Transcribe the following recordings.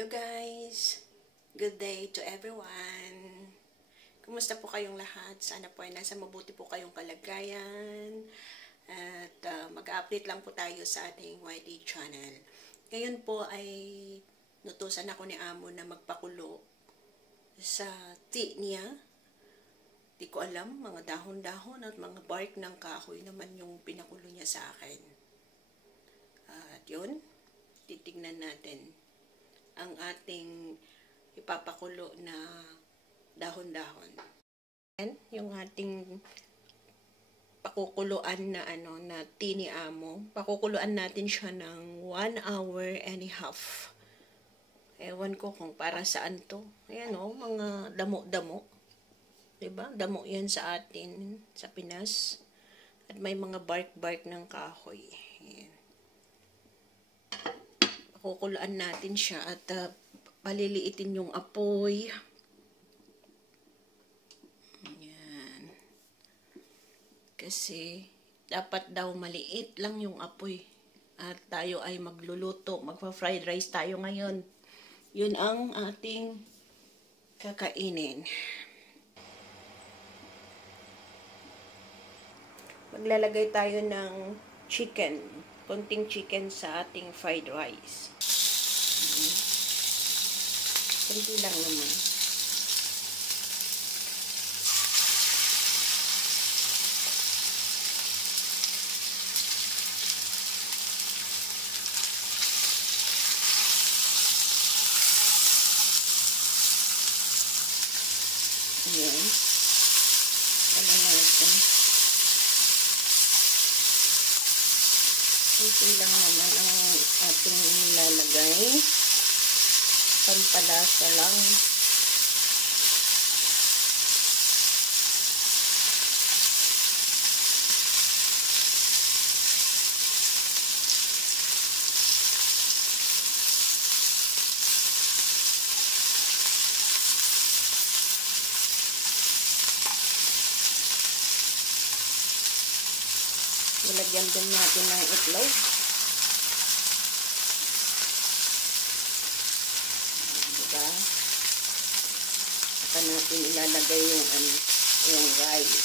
Hello guys! Good day to everyone! Kumusta po kayong lahat? Sana po ay nasa mabuti po kayong kalagayan. At mag-update lang po tayo sa ating YT channel. Ngayon po ay nutusan ako ni Amo na magpakulo sa tea niya. Di ko alam, mga dahon-dahon at mga bark ng kahoy naman yung pinakulo niya sa akin. At yun, titignan natin ang ating ipapakulo na dahon-dahon. Yung ating pakukuluan na na tea ni Amo. Pakukuluan natin siya ng 1 hour and a half. Ewan ko kung para saan to. Ayan mga damo-damo. Diba? Damo yan sa atin, sa Pinas. At may mga bark-bark ng kahoy. Ayan. Pakukuluan natin siya at paliliitin yung apoy. Ayan. Kasi dapat daw maliit lang yung apoy. At tayo ay magluluto, magpa-fried rice tayo ngayon. Yun ang ating kakainin. Maglalagay tayo ng chicken. Konting chicken sa ating fried rice. Kunti lang naman. Ayan. Ano natin. Kunti lang naman ang ating nilalagay. Pampalasa lang. Ilagyan din natin ng itlog. Diba? Saka natin ilalagay yung rice.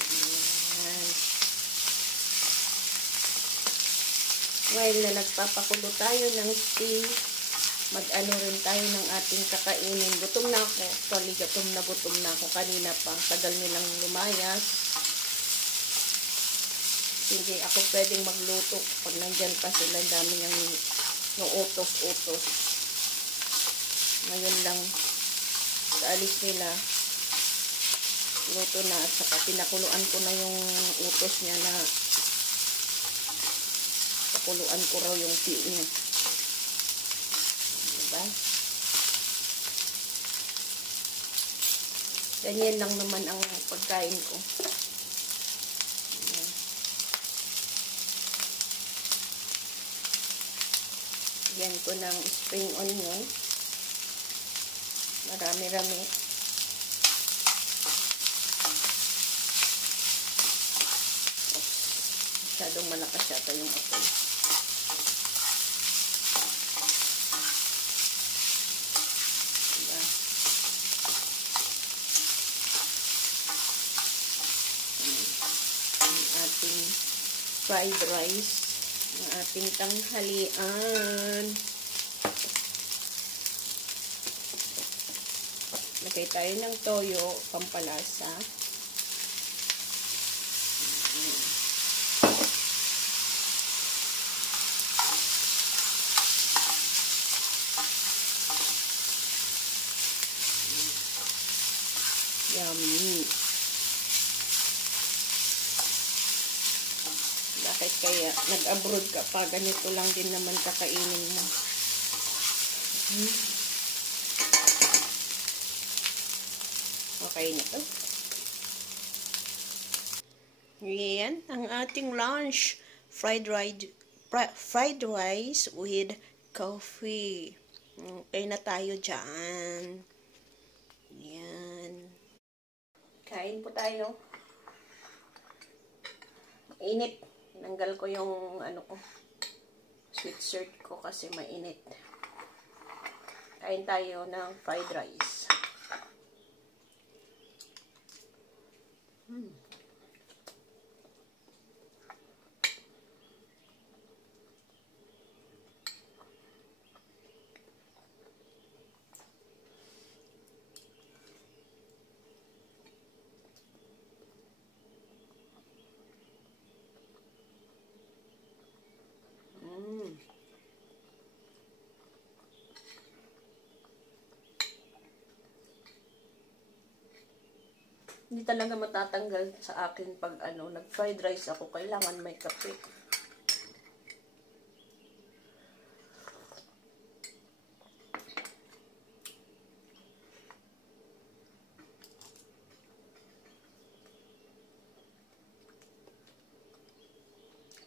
Ayan. While na nagpapakulo tayo ng tea, mag-ano rin tayo ng ating kakainin. Gutom na ako. Actually, gutom na ako kanina pa. Tagal nilang lumayas. Hindi ako pwedeng magluto pag nandyan pa sila. Dami niyang utos-utos. Ngayon lang, sa alis nila, luto na at saka pinakuluan ko na yung utos niya na pakuluan ko raw yung tea niya. Diba? Ganyan lang naman ang pagkain ko. Ayan. Yan ko ng spring onion. Marami-rami. Masyadong malakas yata yung apoy. Ating fried rice, ang ating tanghalian. Lagay tayo ng toyo, pampalasa. Yummy. Bakit kaya nag-abroad ka pa? Ganito lang din naman kakainin mo. Okay na to. Yan, ang ating lunch. Fried rice with coffee. Okay na tayo dyan. Yan. Kain po tayo. Init. Tinanggal ko yung ano ko, sweatshirt ko kasi mainit. Kain tayo ng fried rice. Hindi talaga matatanggal sa akin pag nag-fried rice ako, kailangan may kape.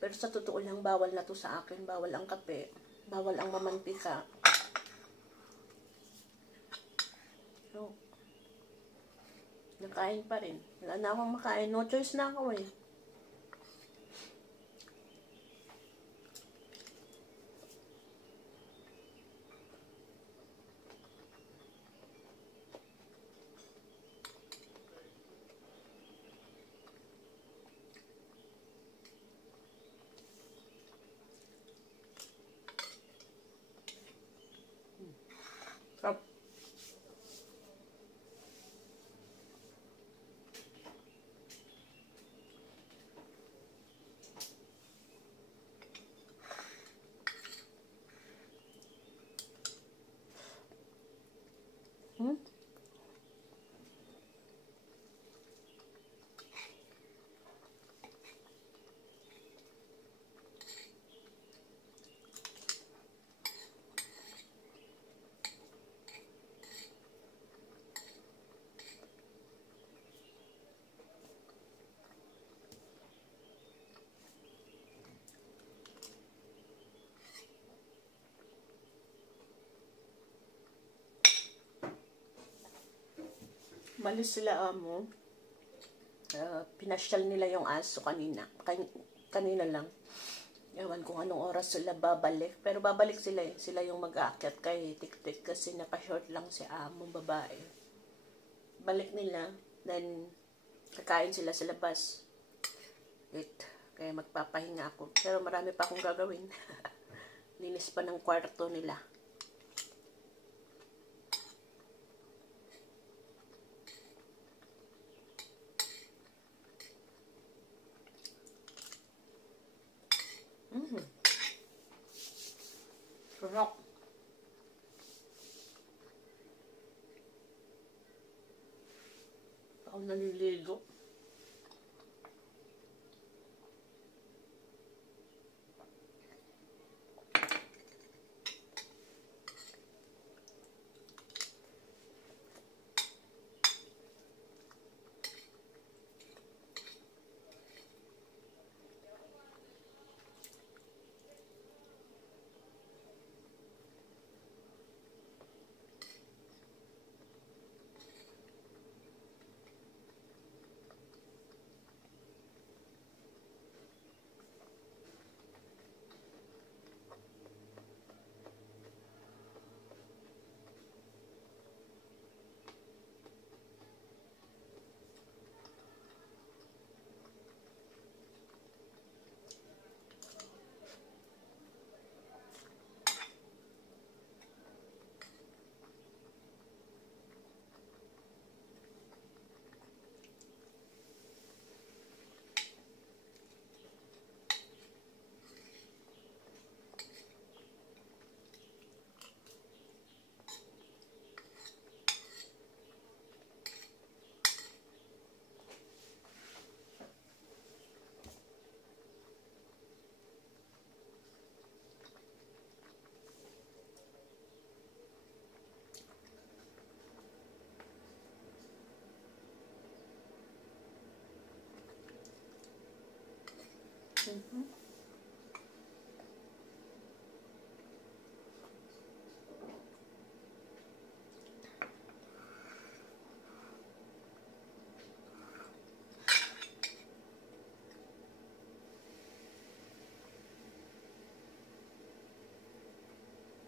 Pero sa totoo lang, bawal na to sa akin. Bawal ang kape. Bawal ang mamantika. So, nakain pa rin. Wala na akong makain. No choice na ako eh. Sarap. Malis sila amo. Pinasyal nila yung aso kanina. Kanina lang. Ewan kung anong oras sila babalik. Pero babalik sila eh. Sila yung mag-aakyat kay Tik-Tik kasi naka-short lang si among babae. Balik nila. Then, kakain sila sa labas. Kaya magpapahinga ako. Pero marami pa akong gagawin. Linis pa ng kwarto nila. Sarap. Ako naliligo.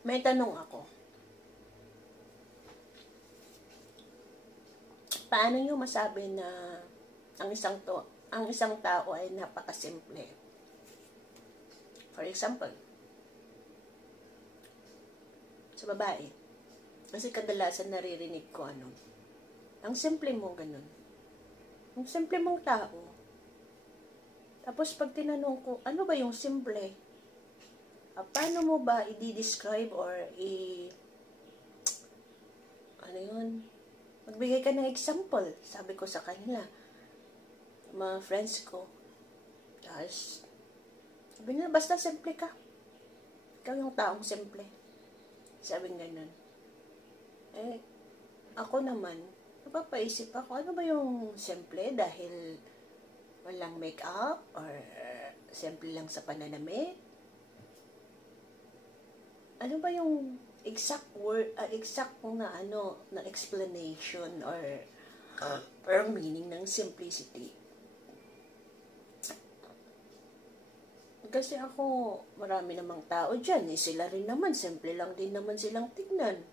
May tanong ako. Paano nyo masabi na ang isang tao ay napakasimple? For example, sa babae. Kasi kadalasan naririnig ko ang simple mo ganun. Ang simple mong tao. Tapos pag tinanong ko, ano ba yung simple? Paano mo ba i-describe or magbigay ka ng example, sabi ko sa kanila, mga friends ko. Tapos, sabi nila, basta simple ka. Ikaw yung taong simple. Sabi ganun. Ako naman, napapaisip ako, ano ba yung simple? Dahil walang make-up or simple lang sa pananamit? Ano ba yung exact word, na explanation or meaning ng simplicity? Kasi ako, marami namang tao dyan, sila rin naman, simple lang din naman silang tignan.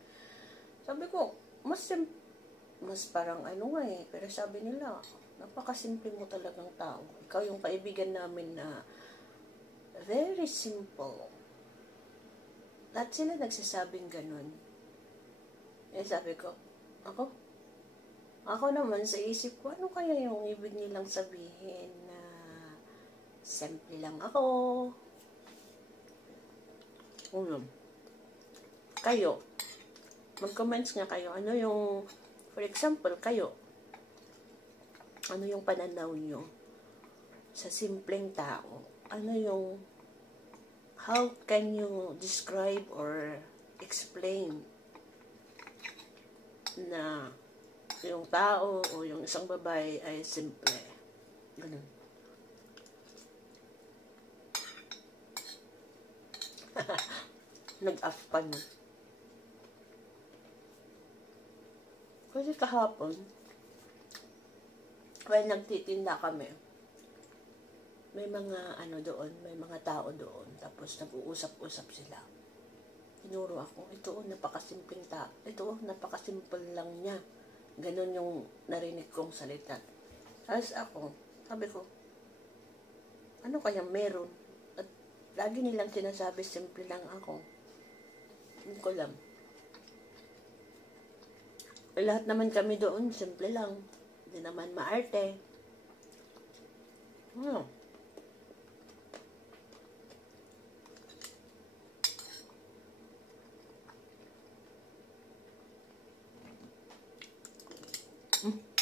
Sabi ko, mas parang pero sabi nila, napakasimple mo talagang tao. Ikaw yung kaibigan namin na very simple. Lahat sila nagsasabing ganun. Sabi ko, ako naman sa isip ko, ano kaya yung ibig nilang sabihin na simple lang ako? Kayo, mag-comments nga kayo, for example, kayo, ano yung pananaw nyo sa simpleng tao? How can you describe or explain na yung tao o yung isang babae ay simple? Ganun. Nag-off pa na. Kasi kahapon, when nagtitinda kami, may mga may mga tao doon, tapos nag-uusap-usap sila. Tinuro ako, ito napakasimple lang niya. Ganon yung narinig kong salita. Tapos sabi ko, ano kaya meron? At lagi nilang sinasabi, simple lang ako. Hindi ko alam. Lahat naman kami doon, simple lang. Hindi naman maarte.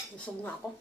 Busog na ako.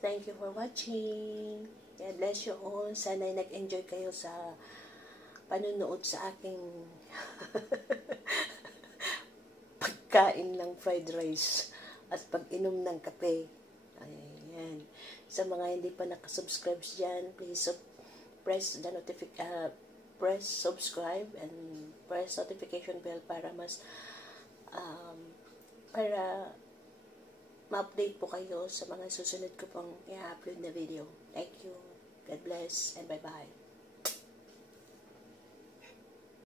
Thank you for watching. God bless you all. Sana'y nag-enjoy kayo sa panunood sa aking pagkain ng fried rice at pag-inom ng kape. Ayan. Sa mga hindi pa nakasubscribe dyan, please press subscribe and press notification bell para ma-update po kayo sa mga susunod ko pong i-upload na video. Thank you. God bless and bye-bye.